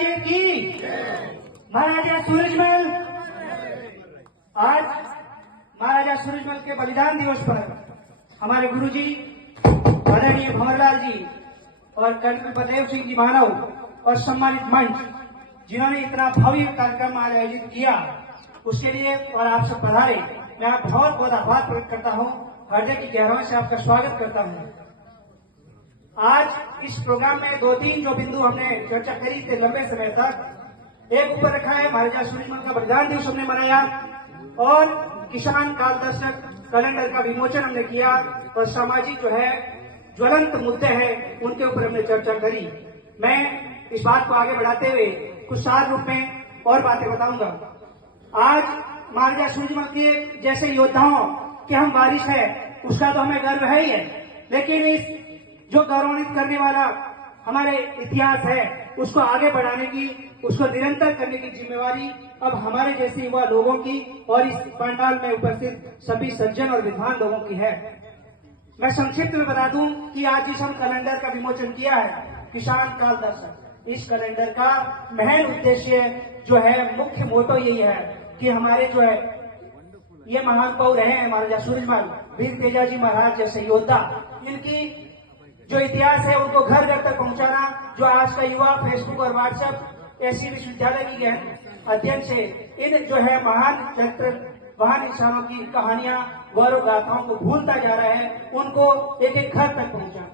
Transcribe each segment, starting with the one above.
जी की, महाराजा सूरजमल। आज महाराजा सूरजमल के बलिदान दिवस पर हमारे गुरुजी आदरणीय भंवरलाल जी और कर्नल बलदेव सिंह जी मानव और सम्मानित मंच, जिन्होंने इतना भव्य कार्यक्रम आज आयोजित किया, उसके लिए और आप सब पधारे, मैं आप बहुत बहुत आभार प्रकट करता हूँ। हृदय की गहराई से आपका स्वागत करता हूँ। आज इस प्रोग्राम में दो तीन जो बिंदु हमने चर्चा करी थे लंबे समय तक, एक ऊपर रखा है महाराजा सूरजमल का बलिदान दिवस हमने मनाया और किसान काल दर्शक कैलेंडर का विमोचन हमने किया और सामाजिक जो है ज्वलंत मुद्दे हैं उनके ऊपर हमने चर्चा करी। मैं इस बात को आगे बढ़ाते हुए कुछ सार रूप में और बातें बताऊंगा। आज महाराजा सूरजमल के जैसे योद्धाओं के हम वारिस है, उसका तो हमें गर्व है ही है, लेकिन इस जो गौरवान्वित करने वाला हमारे इतिहास है उसको आगे बढ़ाने की, उसको निरंतर करने की जिम्मेवारी अब हमारे जैसे युवा लोगों की और इस पंडाल में उपस्थित सभी सज्जन और विद्वान लोगों की है। मैं संक्षिप्त में बता दूं कि आज जिस हम कैलेंडर का विमोचन किया है किसान काल दर्शक, इस कैलेंडर का महल उद्देश्य जो है, मुख्य मोटो यही है कि हमारे जो है ये महान पौ रहे हैं महाराजा सूरजमल, वीर तेजाजी महाराज जैसे योद्धा, इनकी जो इतिहास है उनको घर घर तक पहुंचाना। जो आज का युवा फेसबुक और व्हाट्सएप ऐसी विश्वविद्यालय की अध्ययन से इन जो है महान चरित्र, महान इंसानों की कहानियां, गौरव गाथाओं को भूलता जा रहा है, उनको एक एक घर तक पहुंचाना।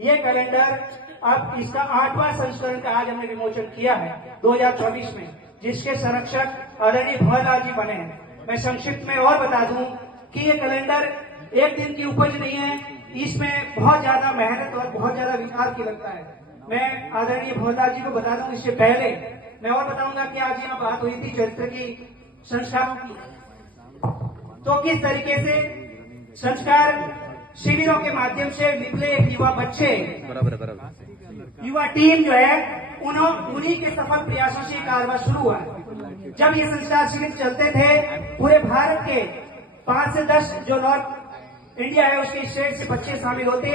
ये कैलेंडर अब इसका 8वां संस्करण का आज हमने विमोचन किया है 2024 में, जिसके संरक्षक आदरणीय भंवरलाल जी बने हैं। मैं संक्षिप्त में और बता दूं कि ये कैलेंडर एक दिन की उपज नहीं है, इसमें बहुत ज्यादा मेहनत और बहुत ज्यादा विचार की लगता है। मैं आदरणीय भंवरलाल जी को बता दूं, इससे पहले मैं और बताऊंगा कि आज यहाँ बात हुई थी चरित्र की, संस्कारों की, तो किस तरीके से संस्कार शिविरों के माध्यम से निकले एक युवा बच्चे, युवा टीम जो है उन्हीं के सफल प्रयासों से कारवां शुरू हुआ। जब ये संस्कार शिविर चलते थे, पूरे भारत के 5 से 10 जो नॉर्थ इंडिया है उसके स्टेट से बच्चे शामिल होते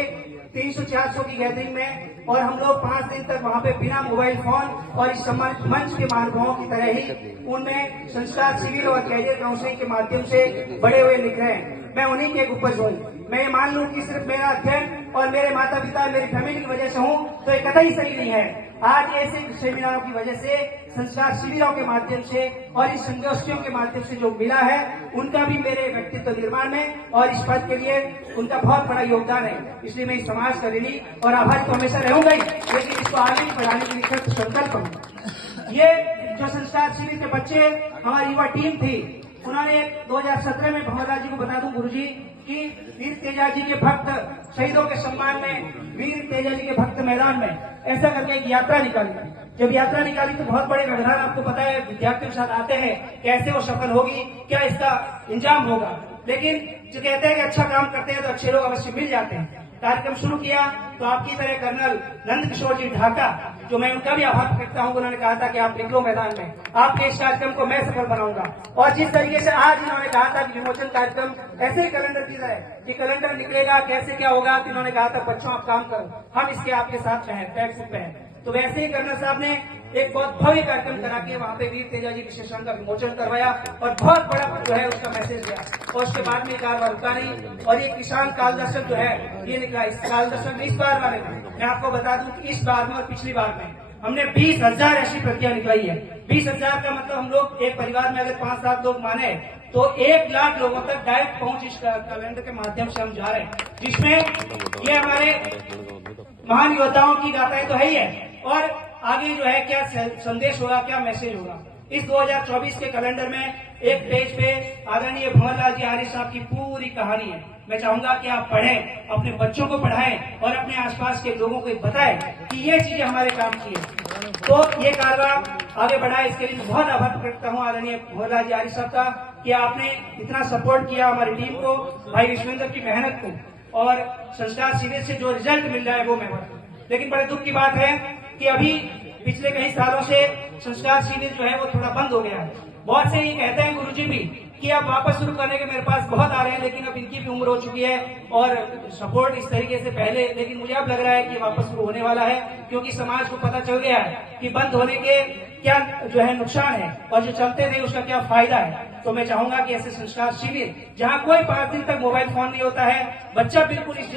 300-400 की गैदरिंग में, और हम लोग 5 दिन तक वहां पे बिना मोबाइल फोन और इस सम्मानित मंच के महानुभावों की तरह ही उनमें संस्कार शिविर और कैरियर काउंसलिंग के माध्यम से बड़े हुए निकले हैं। मैं उन्हीं के एक उपज हूँ। मैं ये मान लूं कि सिर्फ मेरा अध्ययन और मेरे माता पिता, मेरी फैमिली की वजह से हूँ तो ये कतई सही नहीं है। आज ऐसे सेमिनारों की वजह से, संस्कार शिविरों के माध्यम से और इस संगोष्ठियों के माध्यम से जो मिला है, उनका भी मेरे व्यक्तित्व निर्माण में और इस पद के लिए उनका बहुत बड़ा योगदान है। इसलिए मैं इस समाज का ऋणी और आभारी तो हमेशा रहूंगा ही, लेकिन इसको आगे बढ़ाने के लिए सख्त संकल्प हूँ। ये जो संस्कार शिविर के बच्चे हमारी युवा टीम थी, उन्होंने 2017 में भंवरलाल जी को बता दूं गुरुजी कि वीर तेजाजी के भक्त शहीदों के सम्मान में वीर तेजाजी के भक्त मैदान में ऐसा करके एक यात्रा निकाली। जब यात्रा निकाली तो बहुत बड़े व्यवधान, आपको पता है, विद्यार्थियों के साथ आते हैं, कैसे वो सफल होगी, क्या इसका इंजाम होगा, लेकिन जो कहते हैं कि अच्छा काम करते हैं तो अच्छे लोग अवश्य मिल जाते हैं। कार्यक्रम शुरू किया तो आपकी तरह कर्नल नंद किशोर जी ढाका, जो मैं उनका भी आभार करता हूं, उन्होंने कहा था कि आप निकलो मैदान में, आपके इस कार्यक्रम को मैं सफल बनाऊंगा। और जिस तरीके से आज इन्होंने कहा था कि विमोचन कार्यक्रम ऐसे ही कैलेंडर की तरह कि कैलेंडर निकलेगा, कैसे क्या होगा, तो इन्होंने कहा था बच्चों आप काम करो, हम इसके आपके साथ हैं, टैक्स पे हैं। तो वैसे ही कर्नल साहब ने एक बहुत भव्य कार्यक्रम करा के वहां पे वीर तेजाजी विशेषण का विमोचन करवाया और बहुत बड़ा जो है उसका मैसेज दिया, और उसके बाद में कारवां रुका नहीं। और ये किसान काल दर्शक जो है ये निकला, इस काल दर्शक में इस बार वाले में मैं आपको बता दूं कि इस बार में और पिछली बार में हमने 20,000 ऐसी प्रतियां निकलाई है। 20,000 का मतलब हम लोग एक परिवार में अगर 5-7 लोग माने तो 1 लाख लोगों तक डायरेक्ट पहुंच इस कैलेंडर के माध्यम से हम जा रहे हैं, जिसमें ये हमारे महान योद्धाओं की गाथाएं तो है ही है, और आगे जो है क्या संदेश होगा, क्या मैसेज होगा। इस 2024 के कैलेंडर में एक पेज पे आदरणीय भंवरलाल जी आर्य साहब की पूरी कहानी है। मैं चाहूंगा कि आप पढ़ें, अपने बच्चों को पढ़ाएं और अपने आसपास के लोगों को बताएं कि ये चीजें हमारे काम की है, तो ये कारवां आगे बढ़ाए। इसके लिए बहुत आभार करता हूँ आदरणीय भंवरलाल जी आर्य साहब का कि आपने इतना सपोर्ट किया हमारी टीम को, भाई विश्वेंद्र की मेहनत को, और संस्कार शिविर से जो रिजल्ट मिल रहा है वो मैं बढ़ा। लेकिन बड़े दुख की बात है कि अभी पिछले कई सालों से संस्कार शिविर जो है वो थोड़ा बंद हो गया है। बहुत से ये कहते हैं गुरुजी भी कि अब वापस शुरू करने के मेरे पास बहुत आ रहे हैं, लेकिन अब इनकी भी उम्र हो चुकी है और सपोर्ट इस तरीके से पहले, लेकिन मुझे अब लग रहा है कि वापस शुरू होने वाला है, क्योंकि समाज को पता चल गया है कि बंद होने के क्या जो है नुकसान है और जो चलते रहे उसका क्या फायदा है। तो मैं चाहूंगा कि ऐसे संस्कार शिविर जहां कोई 5 दिन तक मोबाइल फोन नहीं होता है, बच्चा बिल्कुल इस